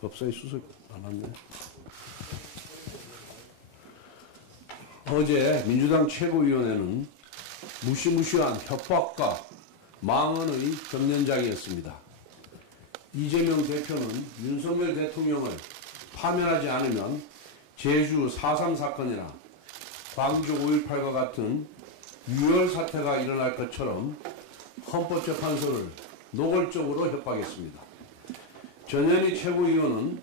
법사위 수석 안 왔네. 어제 민주당 최고위원회는 무시무시한 협박과 망언의 전면장이었습니다. 이재명 대표는 윤석열 대통령을 파면하지 않으면 제주 4.3 사건이나 광주 5.18과 같은 유혈 사태가 일어날 것처럼 헌법재판소를 노골적으로 협박했습니다. 전현희 최고위원은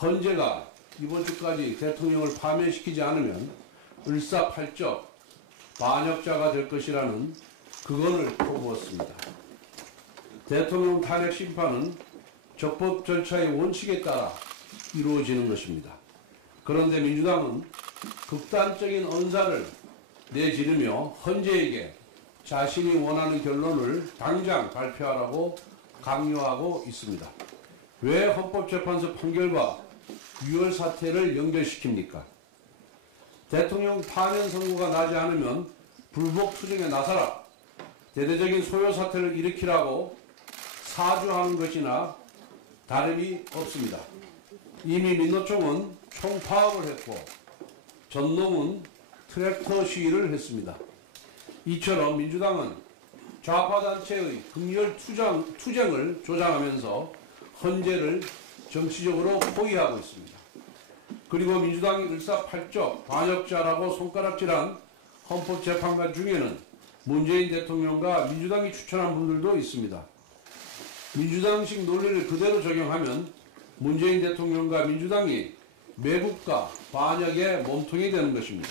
헌재가 이번 주까지 대통령을 파면시키지 않으면 을사팔적 반역자가 될 것이라는 극언을 퍼부었습니다. 대통령 탄핵 심판은 적법 절차의 원칙에 따라 이루어지는 것입니다. 그런데 민주당은 극단적인 언사를 내지르며 헌재에게 자신이 원하는 결론을 당장 발표하라고 강요하고 있습니다. 왜 헌법재판소 판결과 유혈 사태를 연결시킵니까? 대통령 파면 선고가 나지 않으면 불복 투쟁에 나서라, 대대적인 소요 사태를 일으키라고 사주하는 것이나 다름이 없습니다. 이미 민노총은 총파업을 했고 전농은 트랙터 시위를 했습니다. 이처럼 민주당은 좌파단체의 극렬 투쟁을 조장하면서 헌재를 정치적으로 포위하고 있습니다. 그리고 민주당이 을사팔적 반역자라고 손가락질한 헌법재판관 중에는 문재인 대통령과 민주당이 추천한 분들도 있습니다. 민주당식 논리를 그대로 적용하면 문재인 대통령과 민주당이 매국가 반역의 몸통이 되는 것입니다.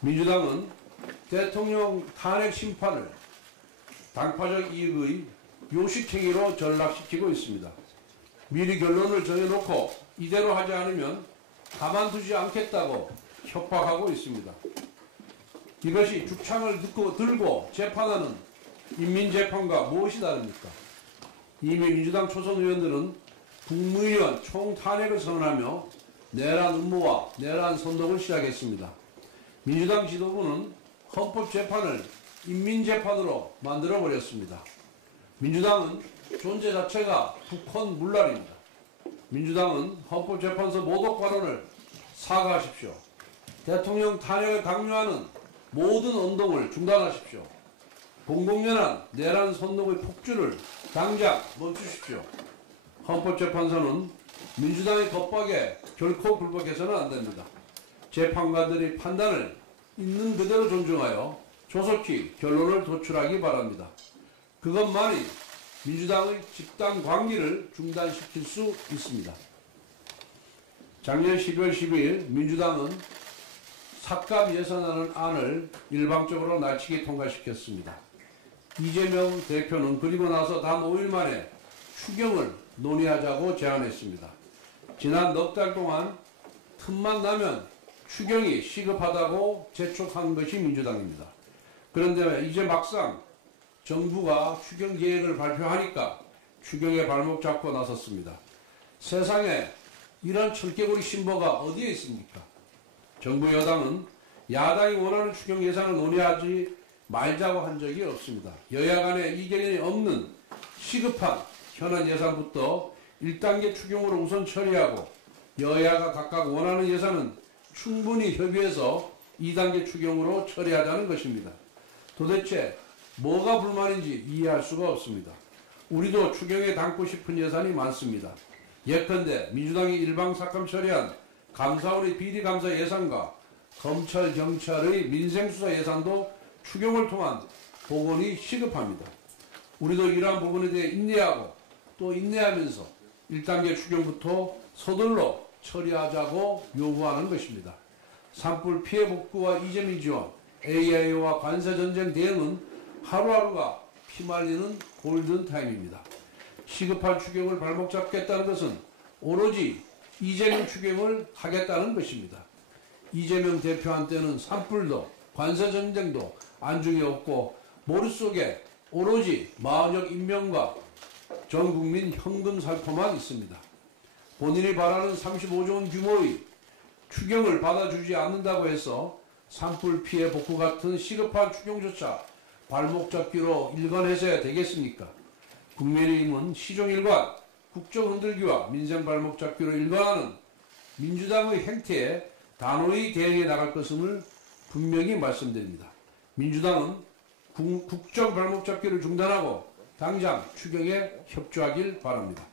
민주당은 대통령 탄핵 심판을 당파적 이익의 요식행위로 전락시키고 있습니다. 미리 결론을 정해놓고 이대로 하지 않으면 가만두지 않겠다고 협박하고 있습니다. 이것이 죽창을 들고 재판하는 인민재판과 무엇이 다릅니까? 이미 민주당 초선 의원들은 국무위원 총탄핵을 선언하며 내란 음모와 내란 선동을 시작했습니다. 민주당 지도부는 헌법재판을 인민재판으로 만들어버렸습니다. 민주당은 존재 자체가 국헌 물랄입니다. 민주당은 헌법재판소 모독 발언을 사과하십시오. 대통령 탄핵을 강요하는 모든 운동을 중단하십시오. 공공연한 내란 선동의 폭주를 당장 멈추십시오. 헌법재판소는 민주당의 겁박에 결코 굴복해서는 안 됩니다. 재판관들의 판단을 있는 그대로 존중하여 조속히 결론을 도출하기 바랍니다. 그것만이 민주당의 집단 광기를 중단시킬 수 있습니다. 작년 12월 12일 민주당은 삭감 예산하는 안을 일방적으로 날치기 통과시켰습니다. 이재명 대표는 그리고 나서 단 5일 만에 추경을 논의하자고 제안했습니다. 지난 넉 달 동안 틈만 나면 추경이 시급하다고 재촉한 것이 민주당입니다. 그런데 이제 막상 정부가 추경 계획을 발표하니까 추경에 발목 잡고 나섰습니다. 세상에 이런 철개구리 신보가 어디에 있습니까? 정부 여당은 야당이 원하는 추경 예산을 논의하지 말자고 한 적이 없습니다. 여야 간에 이견이 없는 시급한 현안 예산부터 1단계 추경으로 우선 처리하고 여야가 각각 원하는 예산은 충분히 협의해서 2단계 추경으로 처리하자는 것입니다. 도대체 뭐가 불만인지 이해할 수가 없습니다. 우리도 추경에 담고 싶은 예산이 많습니다. 예컨대 민주당이 일방삭감 처리한 감사원의 비리감사 예산과 검찰, 경찰의 민생수사 예산도 추경을 통한 복원이 시급합니다. 우리도 이러한 부분에 대해 인내하고 또 인내하면서 1단계 추경부터 서둘러 처리하자고 요구하는 것입니다. 산불 피해 복구와 이재민 지원, AI와 관세전쟁 대응은 하루하루가 피말리는 골든타임입니다. 시급한 추경을 발목 잡겠다는 것은 오로지 이재명 추경을 하겠다는 것입니다. 이재명 대표한테는 산불도 관세전쟁도 안중에 없고 머릿속에 오로지 마흔역 임명과 전국민 현금 살포만 있습니다. 본인이 바라는 35조 원 규모의 추경을 받아주지 않는다고 해서 산불 피해 복구 같은 시급한 추경조차 발목 잡기로 일관해서야 되겠습니까? 국민의힘은 시종일관 국정 흔들기와 민생 발목 잡기로 일관하는 민주당의 행태에 단호히 대응해 나갈 것임을 분명히 말씀드립니다. 민주당은 국정 발목 잡기를 중단하고 당장 추경에 협조하길 바랍니다.